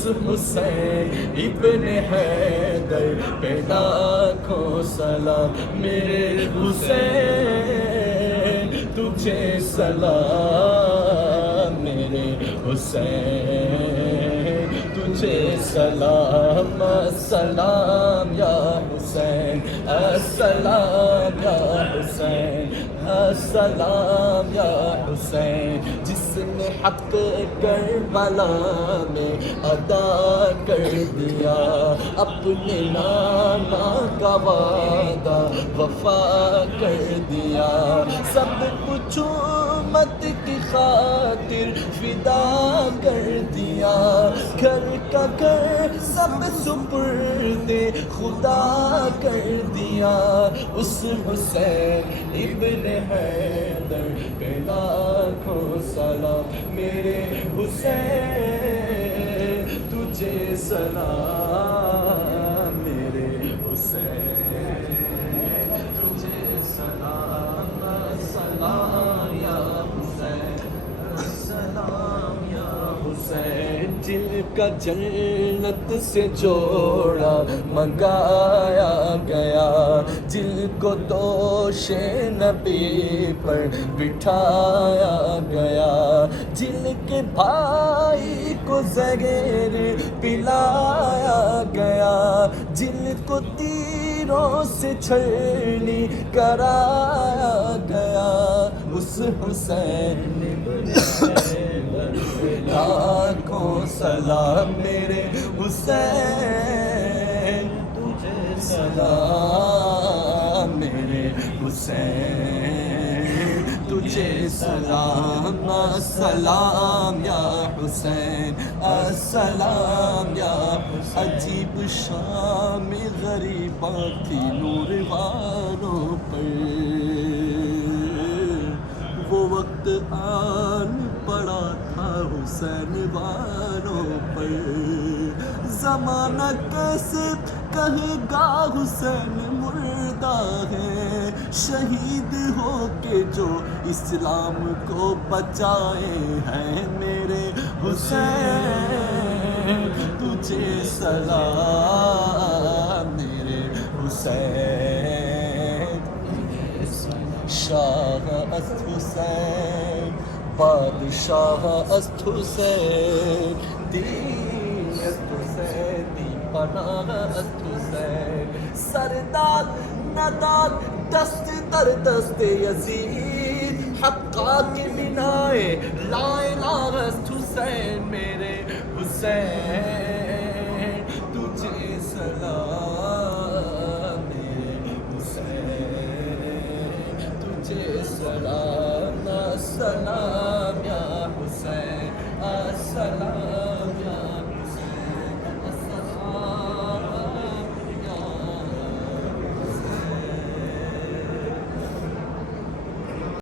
اس حسین ابن حیدر پہ لاکھوں سلام میرے حسین تجھے سلام میرے حسین تجھے سلام السلام یا حسین السلام یا حسین السلام یا حسین جس نے حق کربلا میں ادا کر دیا اپنے نانا کا وعدہ وفا کر دیا سب کچھ امت کی خاطر فدا کر دیا گھر کا گھر سب سپرد خدا کر دیا اس حسین ابن حیدر پہ لاکھوں سلام میرے حسین تجھے سلام میرے حسین تجھے سلام سلام یا حسین سلام یا حسین جن کا جنت سے جوڑا منگایا گیا جن کو دوش نبی پر بٹھایا گیا جن کے بھائی کو زہر پلایا گیا جن کو تیروں سے چھلنی کرایا گیا اس حسین لاکھوں سلام میرے حسین تجھے سلام میرے حسین تجھے سلام السلام یا حسین السلام یا عجیب شام غریبہ تھی نور والوں پر وہ وقت آن پڑا تھا حسین والوں پر زمانہ کیسے کہے گا حسین مردہ ہے شہید ہو کے جو اسلام کو بچائے ہیں میرے حسین تجھے سلام میرے حسین شاہ است حسین بادشاہ است حسین دین است حسین دی پناہ است حسین سرداد نداد دست در دست یزید حقا کی بنائے لا الہ است حسین میرے حسین